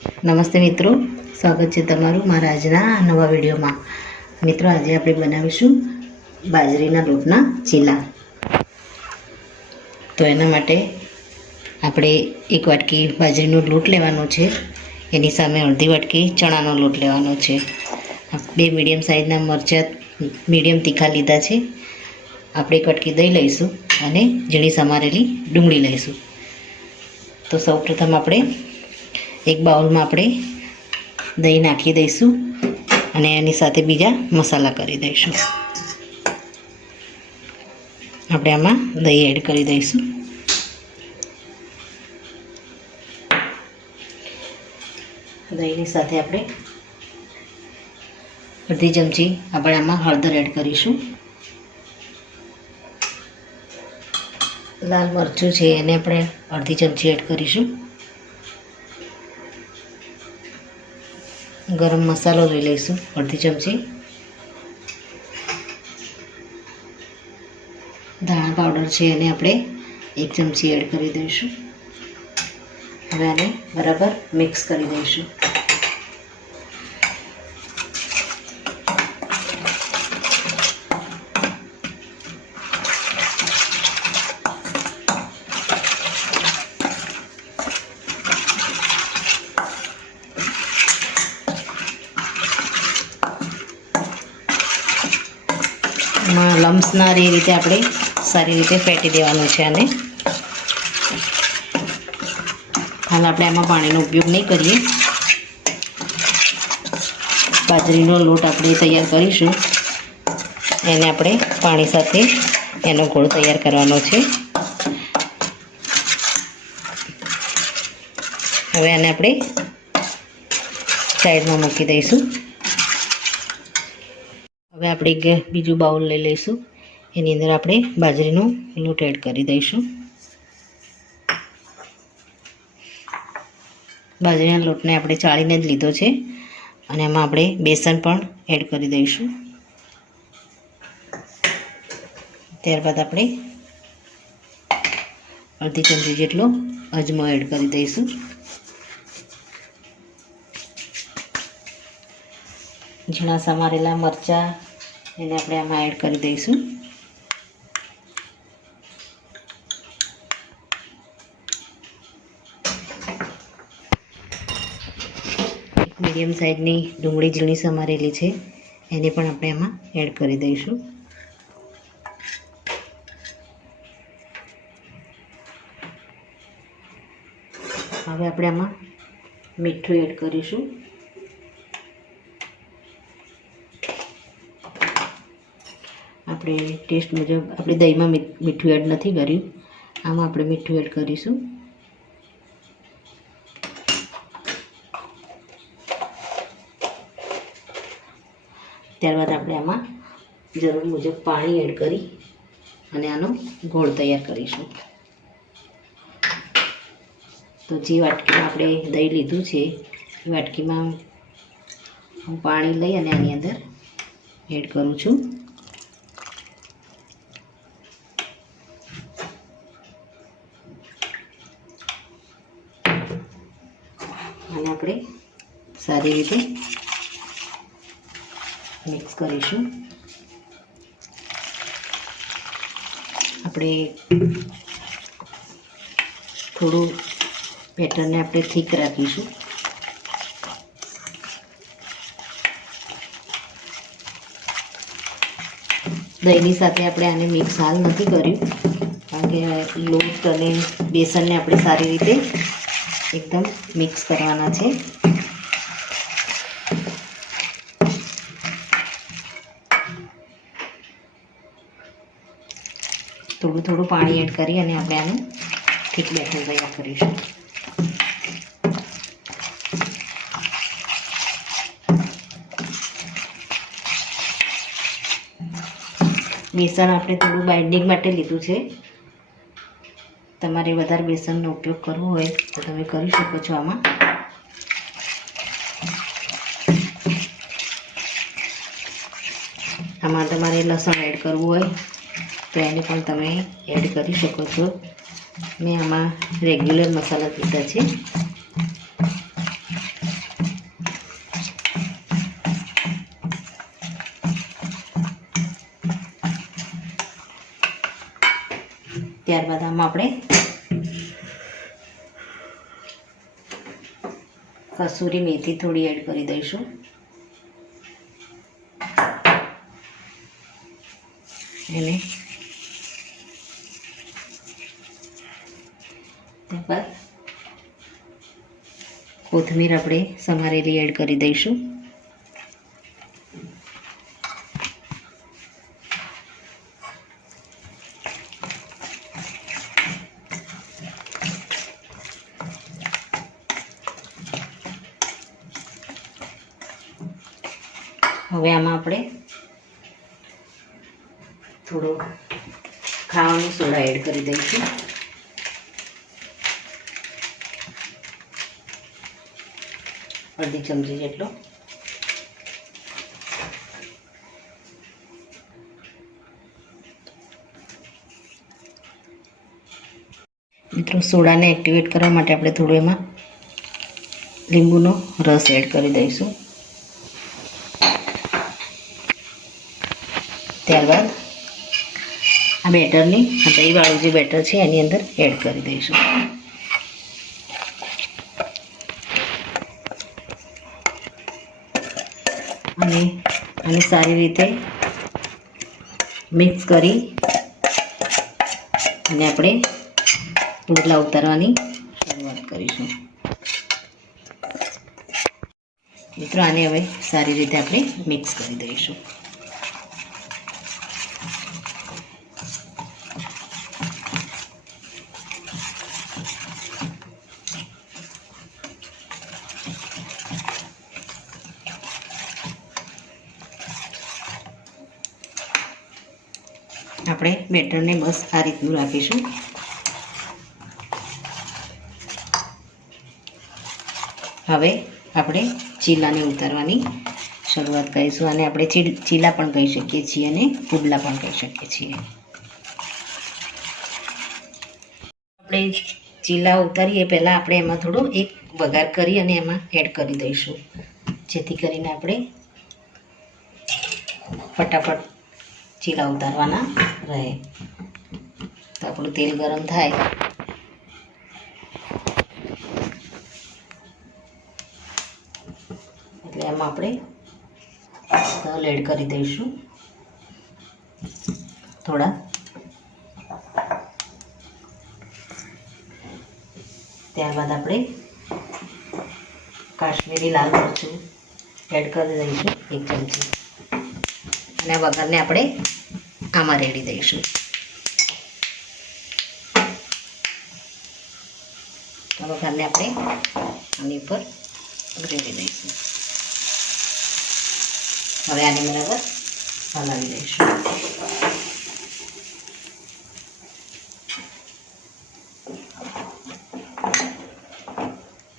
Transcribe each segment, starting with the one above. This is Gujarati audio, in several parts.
નમસ્તે મિત્રો, સ્વાગત છે તમારું મારા આજના નવા વિડીયોમાં। મિત્રો, આજે આપણે બનાવીશું બાજરીના લોટના ચીલા। તો એના માટે આપણે 1 વાટકી બાજરીનો લોટ લેવાનો છે, એની સામે અડધી વાટકી ચણાનો લોટ લેવાનો છે। 2 મીડિયમ સાઇઝના મરચાં મીડિયમ તીખા લીધા છે। આપણે 1 વાટકી દહીં લઈશું અને ઝીણી સમારેલી ડુંગળી લઈશું। તો સૌપ્રથમ આપણે એક બાઉલમાં આપણે દહીં નાખી દઈશું અને એની સાથે બીજા મસાલા કરી દઈશું। આપણે આમાં દહીં એડ કરી દઈશું। દહીંની સાથે આપણે અડધી ચમચી આપણે આમાં હળદર એડ કરીશું। લાલ મરચું છે એને આપણે અડધી ચમચી એડ કરીશું। ગરમ મસાલો લઈ લઈશું અડધી ચમચી। ધાણા પાવડર છે એને આપણે 1 ચમચી એડ કરી દઈશું। હવે આને બરાબર મિક્સ કરી દઈશું। એમાં લમ્સ ના રહે એ રીતે આપણે સારી રીતે ફેટી દેવાનું છે આને। હાલ આપણે આમાં પાણીનો ઉપયોગ નહીં કરીએ। બાજરીનો લોટ આપણે તૈયાર કરીશું, એને આપણે પાણી સાથે એનો ગોળ તૈયાર કરવાનો છે। હવે આને આપણે સાઈડમાં મૂકી દઈશું। હવે આપણે એક બીજું બાઉલ લઈ લઈશું, એની અંદર આપણે બાજરીનો લોટ એડ કરી દઈશું। બાજરીના લોટને આપણે ચાળીને જ લીધો છે અને એમાં આપણે બેસન પણ એડ કરી દઈશું। ત્યારબાદ આપણે અડધી ચમચી જેટલો અજમો એડ કરી દઈશું। ઝીણા સમારેલા મરચાં એને આપણે આમાં એડ કરી દઈશું। એક મીડિયમ સાઇઝની ડુંગળી ઝીણી સમારેલી છે એને પણ આપણે આમાં એડ કરી દઈશું। હવે આપણે આમાં મીઠું એડ કરીશું। આપણે ટેસ્ટ મુજબ આપણે દહીંમાં મીઠું એડ નથી કર્યું, આમાં આપણે મીઠું એડ કરીશું। ત્યારબાદ આપણે આમાં જરૂર મુજબ પાણી એડ કરી અને આનો ગોળ તૈયાર કરીશું। તો જે વાટકીમાં આપણે દહીં લીધું છે એ વાટકીમાં હું પાણી લઈ અને આની અંદર એડ કરું છું। અને આપણે સારી રીતે મિક્સ કરીશું। આપણે થોડું બેટરને આપણે થીક રાખીશું। દહીંની સાથે આપણે આને મિક્સ હાલ નથી કર્યું, કારણ કે લોટ અને બેસનને આપણે સારી રીતે એકદમ મિક્સ કરવાના છે। થોડું થોડું પાણી એડ કરી અને આપણે આનું ઠીક બેટર તૈયાર કરીશું। બેસન આપણે થોડું બાઇન્ડિંગ માટે લીધું છે, તમારે વધારે બેસનનો ઉપયોગ કરવો હોય તો તમે કરી શકો છો। આમાં તમારે લસણ એડ કરવું હોય તો એને પણ તમે એડ કરી શકો છો। મેં આમાં રેગ્યુલર મસાલા લીધા છે। ત્યારબાદ આમાં આપણે કસૂરી મેથી થોડી એડ કરી દઈશું. એને ત્યારબાદ કોથમીર આપણે સમારેલી એડ કરી દઈશું. હવે આમાં આપણે થોડો ખાવાનો સોડા એડ કરી દઈશું. અડધી ચમચી જેટલો. મિત્રો સોડાને એક્ટિવેટ કરવા માટે આપણે થોડું એમાં લીંબુનો રસ એડ કરી દઈશું. ત્યારબાદ આ બેટરની આ દહીંવાળું જે બેટર છે એની અંદર એડ કરી દઈશું. અને આને સારી રીતે મિક્સ કરી અને આપણે પુડલા ઉતારવાની શરૂઆત કરીશું. મિત્રો આને હવે સારી રીતે આપણે મિક્સ કરી દઈશું. આપણે બેટરને બસ આ રીતનું રાખીશું. હવે આપણે ચીલાને ઉતારવાની શરૂઆત કરીશું. અને આપણે ચીલા પણ કહી શકીએ છીએ અને પુડલા પણ કહી શકીએ છીએ. આપણે ચીલા ઉતારીએ પહેલાં આપણે એમાં થોડો એક વઘાર કરી અને એમાં એડ કરી દઈશું, જેથી કરીને આપણે ફટાફટ ચીલા ઉતારવાના રહે. તો આપણું તેલ ગરમ થાય એટલે એમાં આપણે તલ એડ કરી દઈશું થોડા. ત્યારબાદ આપણે કાશ્મીરી લાલ મરચું એડ કરી દઈશું 1 ચમચી. અને આ વઘારને આપણે આમાં રેડી દઈશું. તો વઘારને આપણે આની ઉપર રેડી દઈશું. હવે આને બરાબર હલાવી દઈશું.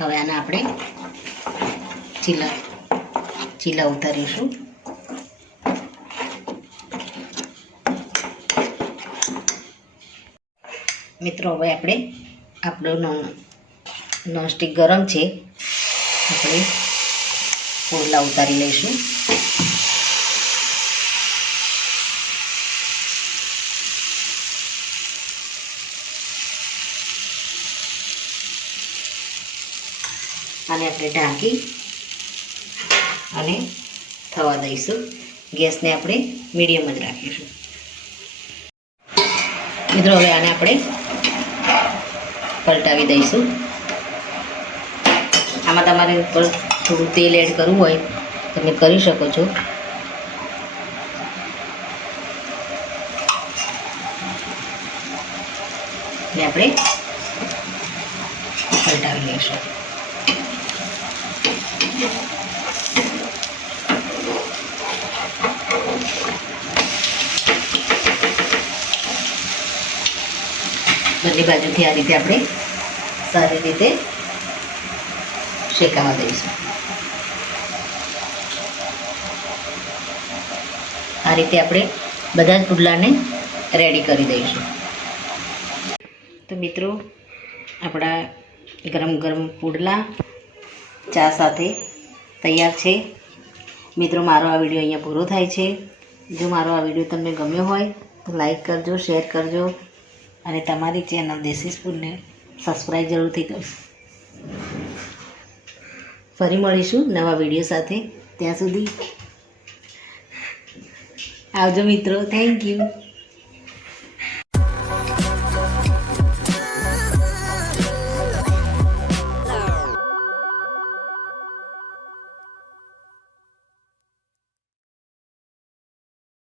હવે આને આપણે ચીલા ઉતારીશું. મિત્રો હવે આપણે આપણો નોનસ્ટિક ગરમ છે, આપણે પુડલા ઉતારી લઈશું. આને આપણે ઢાંકી અને થવા દઈશું. ગેસને આપણે મીડિયમ જ રાખીશું. મિત્રો હવે આને આપણે પલટાવી દઈશું. આમાં તમારે ઉપર થોડું તેલ એડ કરવું હોય તમે કરી શકો છો. એટલે આપણે પલટાવી લઈશું. બંને બાજુથી આ રીતે આપણે સારી રીતે શેકાવા દઈશું. આ રીતે આપણે બધા જ પુડલાને રેડી કરી દઈશું. તો મિત્રો આપણા ગરમ ગરમ પુડલા ચા સાથે તૈયાર છે. મિત્રો મારો આ વિડીયો અહીંયા પૂરો થાય છે. જો મારો આ વિડીયો તમને ગમ્યો હોય તો લાઈક કરજો, શેર કરજો અને તમારી ચેનલ દેશી સ્પૂનને સબસ્ક્રાઈબ જરૂરથી કરજો. ફરી મળીશું નવા વિડીયો સાથે. ત્યાં સુધી આવજો મિત્રો. Thank you.